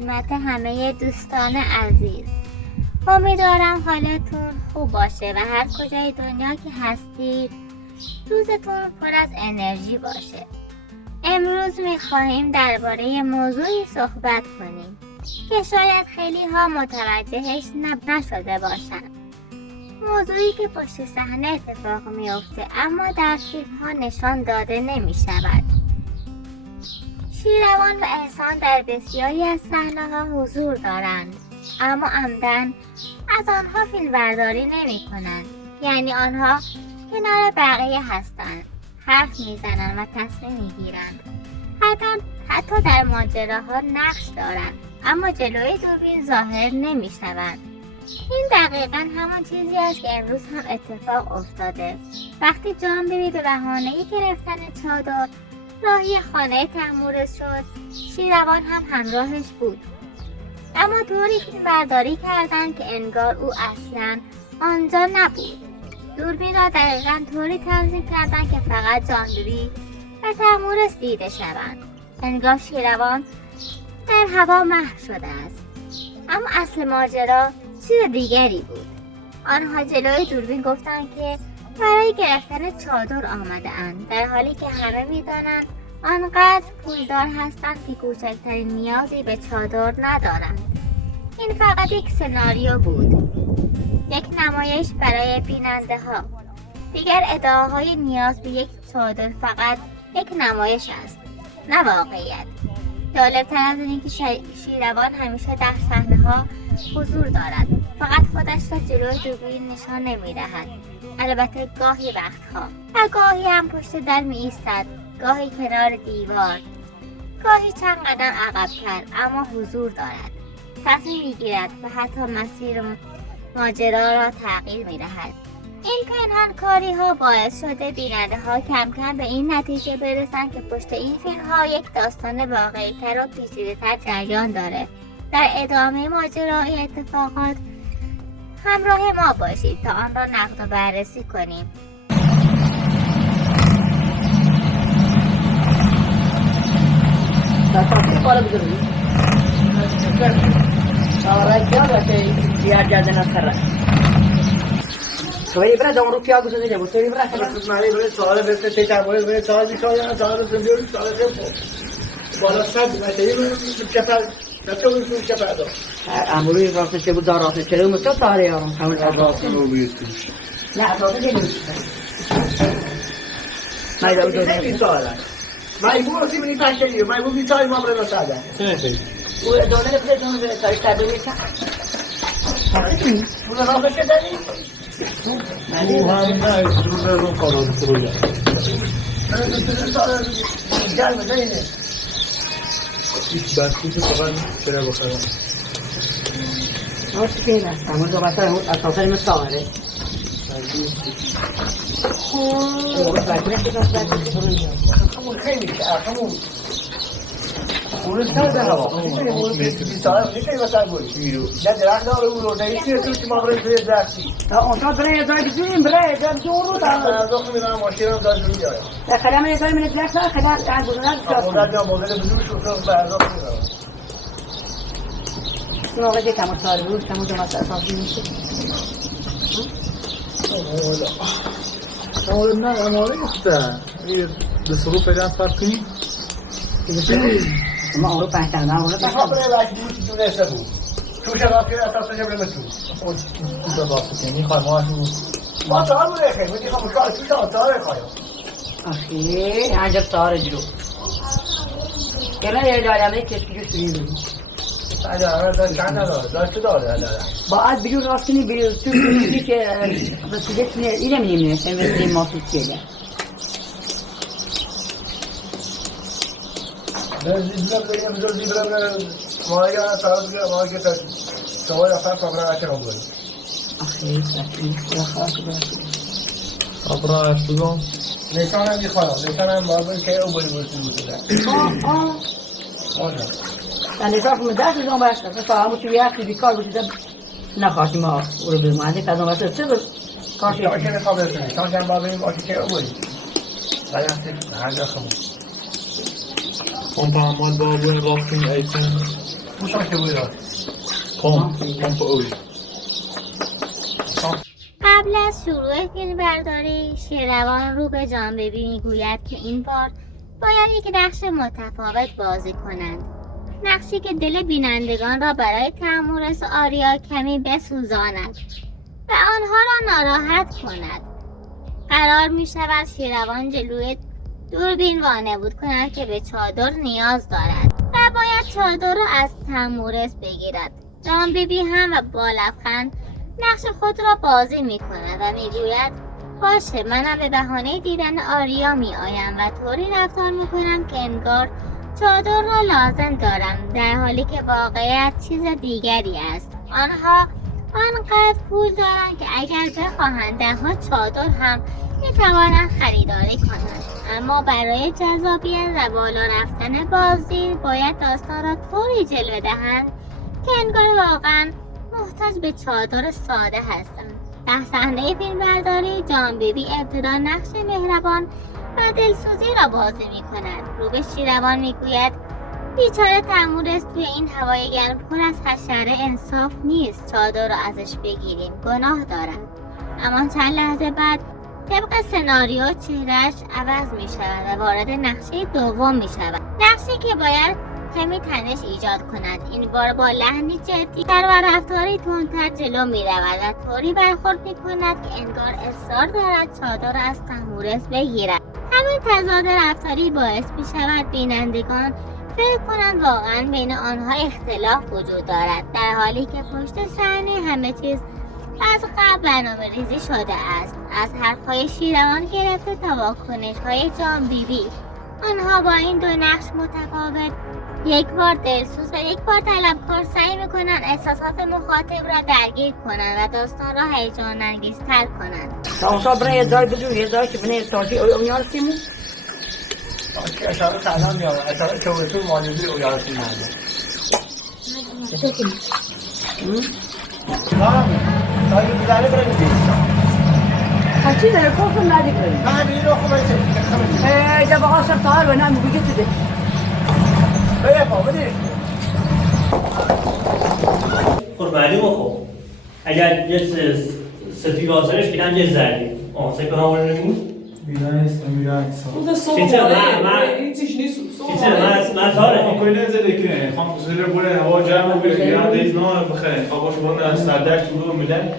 خدمت همه دوستان عزیز. امیدوارم حالتون خوب باشه و هر کجای دنیا که هستید روزتون پر از انرژی باشه. امروز میخواهیم درباره موضوعی صحبت کنیم که شاید خیلی ها متوجهش نشده باشن. موضوعی که پشت صحنه اتفاق میفته اما در فیلم ها نشان داده نمی شود. شیروان و احسان در بسیاری از صحنه ها حضور دارند اما عمدن از آنها فیلم برداری نمی کنند. یعنی آنها کنار بقیه هستند، حرف میزنند و تصمیم میگیرند. حتی در ماجراها نقش دارند اما جلوی دوربین ظاهر نمی شوند. این دقیقاً همان چیزی است که امروز هم اتفاق افتاده. وقتی جان بیبی به بهانه گرفتن چادر راهی خانه تحمورض شد، شیروان هم همراهش بود. اما طوری فیلم برداری کردند که انگار او اصلاً آنجا نبود. دوربین را دقیقاً طوری تنظیم کردند که فقط جان بیبی و تحمورض دیده شوند. انگار شیروان در هوا محو شده است. اما اصل ماجرا چیز دیگری بود. آنها جلوی دوربین گفتند که برای گرفتن چادر آمده اند، در حالی که همه میدانند آنقدر پولدار هستند که کوچکترین نیازی به چادر ندارند. این فقط یک سناریو بود، یک نمایش برای بیننده ها. دیگر ادعاهای نیاز به یک چادر فقط یک نمایش است، نه واقعیت. جالبتر از اینه که شیروان همیشه در صحنه ها حضور دارد، فقط خودش را جلوی دوربین نشان نمی‌دهد. البته گاهی وقتها و گاهی هم پشت در می‌ایستد، گاهی کنار دیوار، گاهی چند قدم عقب‌تر، اما حضور دارد. تصمیم می‌گیرد و حتی مسیر ماجرا را تغییر می‌دهد. این پنهان کاری ها باعث شده بیننده ها کم کم به این نتیجه برسند که پشت این فیلم ها یک داستان واقعی تر و پیچیده تر جریان داره. در ادامه ماجرای اتفاقات همراه ما باشید تا آن را نقد و بررسی کنیم. Soalnya ibarat dong rupiah aku saja, betul ibarat. Terus mari ibarat soalnya betul tidak boleh ibarat soalnya misalnya soalnya sendiri soalnya itu. Balas saja, macam ini cepat, betul itu cepat tu. Ambil rasa sebut darah, sebut mesti tahu ya. Kamu Darah tu begitu. Nah, apa tu dia? Mai dah udah. Ini soalan. Mai bukan sih ini tak jadi, mai bukan cari mana berada saja. Udah dolar berapa dolar? Saya tak berita. Bukan apa jadi. Muhammed Cumhurbaşkanı kanunu kuruluyor. Gelmeden yine. İlk ben kutu falan şöyle bakalım. Nasıl ki ne? Tamam da bakalım atasal mesele. O bakire Kamu kaymış, kamu. Bunu nerede hava? Bir saat ne kadar basar bu? Ne derler olur ne istiyorsun ki mağara bir dersi. Ondan buraya da bizim buraya da doğru da. Ben doktoruna maşina da duruyor. Ya kalama yeter mi ne dersen kadar yani bunlar Onlar da modeli bizim şu ben doktoruna. Ne olacak ama sarı kamu da masa asasıymış. Oğlumdan amalı işte. Bir تصرف eden farkı. Ama Avrupa ihtarına Avrupa. Haber belki bu tünese bu. Şu şarafı atasın cebine tu. O da bahsettiğim yani kaymağı. Mata mı ne kadar? Meti kamu şu tarih kayıyor. Ahi, acaba tarih diyor. Kemal yerlerinde keski gösteriyor. Hadi arada kendi var. Dersi de var hala. Bazı biliyor aslında biliyor. Türkiye'deki ki vesiletine ilemeyeyim sen verdiğin mahsusiyeli. Ben zibra mağaya sarıya mağaya kadar savaş yapar kabra açar olur. Ahi, ya hakikaten. Kabra açtım. Nişanım yıkar. Nişanım bazı şey o böyle Orada. Yani etrafımı dersiz ama başka. Mesela bu tür yakı bir kar bu da ne karşıma vurabilir. Madem kazan varsa sıfır karşı. Ya şimdi kabra etsin. Sen bazı şey o böyle. Dayansın. Hadi bakalım. Komparmal babı Rabbim eğitim موشم که بوده پمپ اولی قبل از شروع فیلم برداری شیروان رو به جانببی میگوید که این بار باید یک نقش متفاوت بازی کنند، نقشی که دل بینندگان را برای تأمرس آریا کمی بسوزاند و آنها را ناراحت کند. قرار می شود شیروان جلوی دوربین وانمود کند که به چادر نیاز دارد و باید چادر را از تأمرس بگیرد. جانببی هم و با لبخند نقش خود را بازی می کند و می گوید باشه منم به بهانه دیدن آریا می آیم و طوری رفتار می کنم که انگار چادر را لازم دارم، در حالی که واقعیت چیز دیگری است. آنها آنقدر پول دارند که اگر بخواهند دهها چادر هم می توانند خریداری کنند، اما برای جذابیت و بالا رفتن بازی باید داستان را طوری جلوه دهند که انگار واقعا محتاج به چادر ساده هستند. در صحنه فیلم برداری جانببی ابتدا نقش مهربان و دلسوزی را بازی می کند. رو به شیروان می گوید بیچاره تأمرس توی این هوای گرم پر از حشره انصاف نیست چادر را ازش بگیریم، گناه دارد. اما چند لحظه بعد طبق سناریو چهرهش عوض می شود و وارد نقشه دوم می شود، نقشی که باید کمی تنش ایجاد کند. این بار با لحنی جدی‌تر و رفتاری تندتر جلو می رود و طوری برخورد می کند که انگار اصرار دارد چادر را از تأمرس بگیرد. همین تضاد رفتاری باعث می شود بینندگان فکر کنند واقعا بین آنها اختلاف وجود دارد، در حالی که پشت صحنه همه چیز از قبل برنامه ریزی شده است. از حرفهای شیروان گرفته تا واکنش‌های جانببی، آنها با این دو نقش متفاوت، یک بار دلسوز و یک بار طلبکار، سعی میکنن احساسات مخاطب را درگیر کنند و داستان را هیجان انگیزتر کنند. تا برای یه جای بدون یه جای که بنه تاکی اویان سیمو اشاره سلام میام اشاره که تو مالیدی اویارسی نده تا یه بیداره برای هچی داره خوفم ندی کنی من بیدی رو خوبه چه جب آقا سرطار و نمی بگی تو ده بیا پا بدی خب معلومه خب اگر یه سفی آسانش که نمیشه زردی آسه که همون نمید Usa só Sim, sim, antes nisso, só من تاره کوی نزده که خام بسیار بوده هوا جمع بوده یا دیز نه بخیر خوابش بوده سردش بوده میده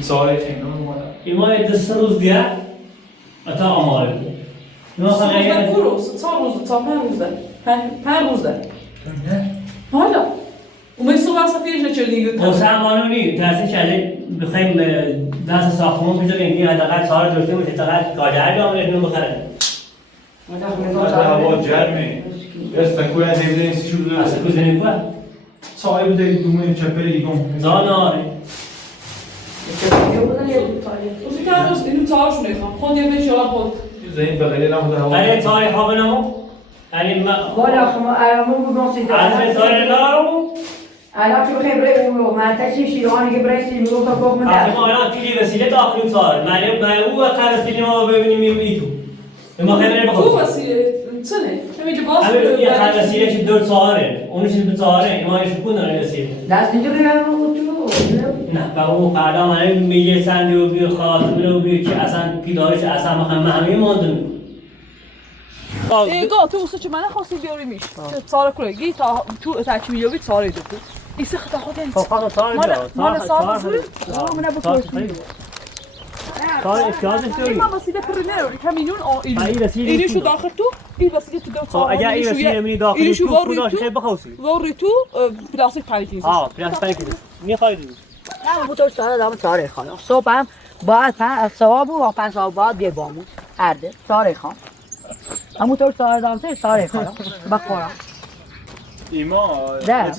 سوال خیلی نمونه ایما دست روز دیگه اتا آمار ایما Só خیلی da curo, só pár usa. Olha, o meu celular só fez já tinha ligado. حسن مانونی ترسی کرده بخوایم دست ساختمون پیدا کنیم یه حداقل سال داشته باشه تا قد کارگر بیامونه اینو بخره هوا جرمه دست کوی از دیده نیستی شده اصلا کزنی کوه صاحب بوده دومه چپه ایگم زاناره Os caras não sabem mesmo. Quando eu vejo lá pode. زین بغیره نبوده هوا برای تاریخ ها بنامو یعنی بالا خما ارمون بگم سیده از تاریخ نارو الان که بخیر برای اون منتشی شیروانی که برای سیده میگم تا بخم اصلا در ما الان پیلی وسیله داخلی تار من او قرار سیلی ما ببینیم ایتو ما خیلی Tu بخوام assim, né? Chama de bosta. همین یه قرار وسیله که دو تاره اونش به تاره ایمانش کن داره وسیله دست اینجا برای تو نه با اون قرار من میگه سندی و بی خاطر و بی که اصلا پیدایش اصلا همه ماندن Igual, tu usa de maneira assim de ourimis. Tsara kuregi, tu atachi miliovi tsara idu. Isso é que tá rodando. فقط تار Mala só, من بکنم تار احتیاجش این داری ما وسیله primeiro, caminhão ou این وسیله ایرو شو داخل تو این وسیله تو دو اگر این وسیله می داخلی تو خودش خیلی بخوسی وری تو پلاستیک پالیتیز پلاس پاکی میخواید نه موتور ساره دام تاره خانم صبح هم باید صبح و 5 ساعت بعد بیای بامون هرده تاره خان موتور ساره دام تاره خانم بخورم ایما ده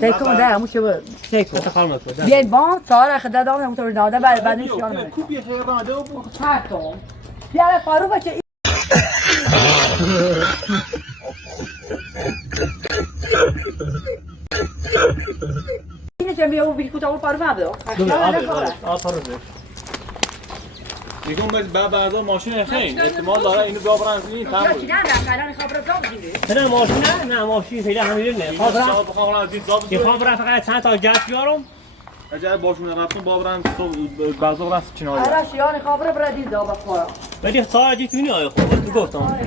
تکون ده همون که تکون تخار میکنه بیای بام تاره خدا دام موتور داده بعد این خیال من کوبی خیر راده و پاتون بیاره پارو بچه اینه که بیای اون بیل کوتاه پارو بده آفر میگم بعد ماشین خیلی احتمال داره اینو ببرن این تمام یا چی نه الان خبر دام دیگه نه ماشین نه ماشین فعلا همین نه بخوام برم دید زاب میخوام برم فقط چند تا جت بیارم اگر باشون رفتم برم بعضا برم چنار آره شیان خبر برادی دا بخورا ولی سال جیت میاد خب گفتم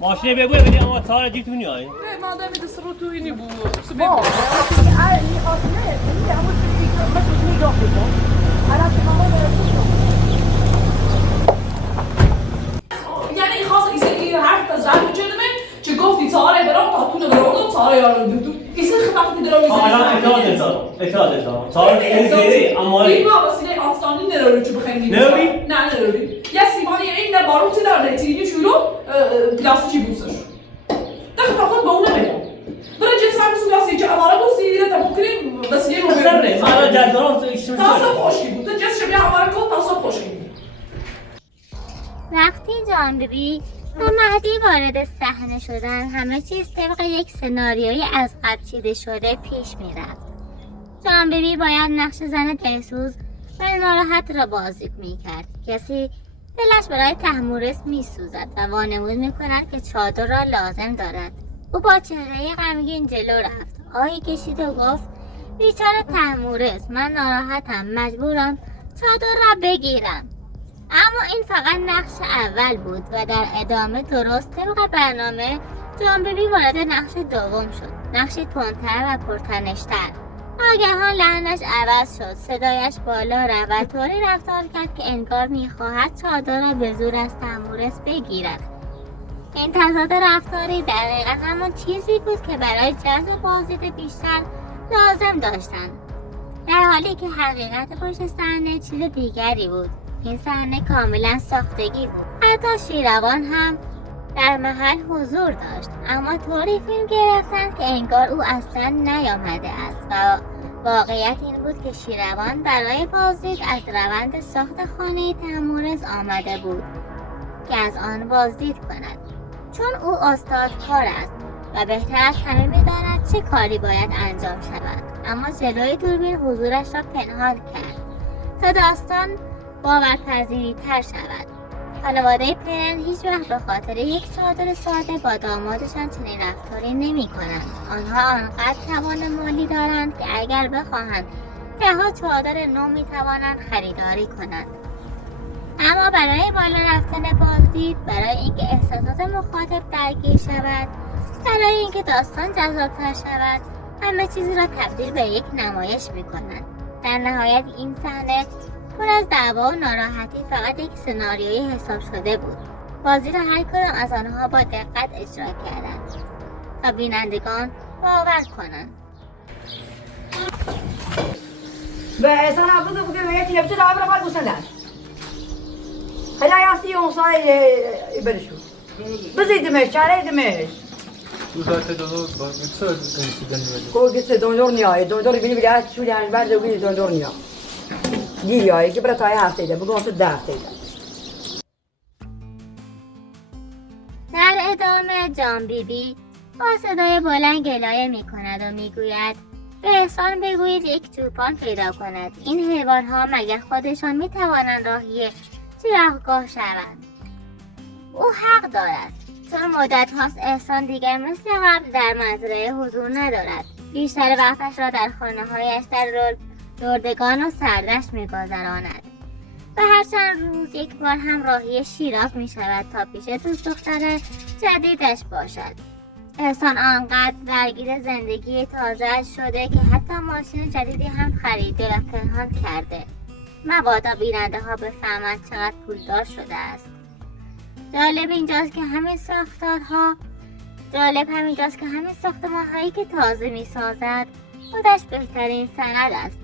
ماشین بگو ولی اما سال جیت میاد نه مادام دست رو تو اینی بود با این خاطره این همون چیزی که مثل نگاه کن الان که مامان یعنی این خواست این حرف تا زن بچنمه چه گفتی تاره برام تا تو نگرفتم تاره یارو دو این خطابی درو میزنی الان اطلاعات دارم تاره این اما این ما واسه آستانی نرو چه بخویم نروی؟ نه نروی یا سیمانی این نه بارو تلا نتیجه شروع پلاستیکی بوسش دخل فقط با اون نمیدم برای جنس هم بسو پلاستیکی اماره بوسی دیره تا بکنیم بس یه رو نه حالا جدارم ایشون تاسو خوشی بود تو جنس شبیه اماره کن تاسو خوشی بود وقتی جان بیبی و مهدی وارد صحنه شدن همه چیز طبق یک سناریوی از قبل چیده شده پیش میرفت. جان بیبی باید نقش زن دلسوز و ناراحت را بازی میکرد. کسی دلش برای تحمورس میسوزد و وانمود میکند که چادر را لازم دارد. او با چهره غمگین جلو رفت، آهی کشید و گفت بیچاره تحمورس، من ناراحتم، مجبورم چادر را بگیرم. اما این فقط نقش اول بود و در ادامه درست طبق برنامه جان بیبی وارد نقش دوم شد، نقشی تندتر و پرتنشتر. ناگهان لحنش عوض شد، صدایش بالا رفت و طوری رفتار کرد که انگار میخواهد چادر را به زور از تحمورس بگیرد. این تضاد رفتاری دقیقا همان چیزی بود که برای جذب بازدید بیشتر لازم داشتند، در حالی که حقیقت پشت صحنه چیز دیگری بود. این صحنه کاملا ساختگی بود. حتی شیروان هم در محل حضور داشت، اما طوری فیلم گرفتند که انگار او اصلا نیامده است و واقعیت این بود که شیروان برای بازدید از روند ساخت خانه تحمورس آمده بود که از آن بازدید کند، چون او استادکار است و بهتر از همه می‌داند چه کاری باید انجام شود. اما جلوی دوربین حضورش را پنهان کرد تا داستان باورپذیری تر شود. خانواده پرن هیچ وقت به خاطر یک چادر ساده با دامادشان چنین رفتاری نمی کنند. آنها آنقدر توان مالی دارند که اگر بخواهند ده‌ها چادر نو می توانند خریداری کنند. اما برای بالا رفتن بازدید، برای اینکه احساسات مخاطب درگیر شود، برای اینکه داستان جذاب‌تر شود، همه چیزی را تبدیل به یک نمایش می کنند. در نهایت این صحنه پر از دعوا و ناراحتی فقط یک سناریوی حساب شده بود. بازی را هر کدام از آنها با دقت اجرا کردند تا بینندگان باور کنند. و احسان عبدو بگه میگه چی بچه دعوا رو گوسندن هلا یاستی اون سای برشو بزیدمش چاریدمش دو ساعت با چه نمی‌دونم کو گیت دونجورنیا بینی بیاد شو یعنی بعد بینی دونجورنیا گیری که برای تای هفته ده بگم تو 10 هفته ده. در ادامه جان بیبی با صدای بلند گلایه می کند و می گوید به احسان بگویید یک چوپان پیدا کند. این حیوان ها مگر خودشان می توانند راهی چراغگاه شوند؟ او حق دارد، چون مدت هاست احسان دیگر مثل قبل در مزرعه حضور ندارد. بیشتر وقتش را در خانه هایش در دردگان و سردش می گذراند و هر چند روز یک بار هم راهی شیراز می شود تا پیش دوست دختر جدیدش باشد. احسان آنقدر درگیر زندگی تازه شده که حتی ماشین جدیدی هم خریده و پنهان کرده، مبادا بیننده ها بفهمند چقدر پولدار شده است. جالب همینجاست که همین ساختمان هایی که تازه می سازد خودش بهترین سند است.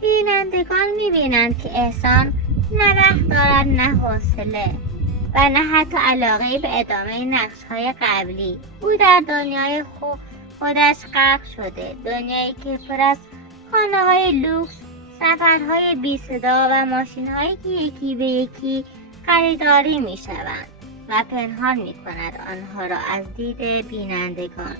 بینندگان می‌بینند که احسان نه وقت دارد نه حوصله و نه حتی علاقه به ادامه نقش‌های قبلی. او در دنیای خودش غرق شده، دنیایی که پر از خانه‌های لوکس، سفرهای بی صدا و ماشین‌هایی که یکی به یکی خریداری می‌شوند و پنهان می‌کند آنها را از دید بینندگان.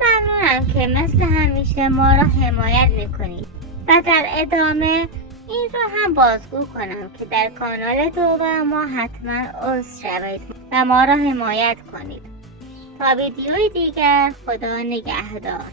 ممنونم که مثل همیشه ما را حمایت می‌کنید و در ادامه این رو هم بازگو کنم که در کانال توبه ما حتما عضو شوید و ما را حمایت کنید. تا ویدیوی دیگر، خدا نگهدار.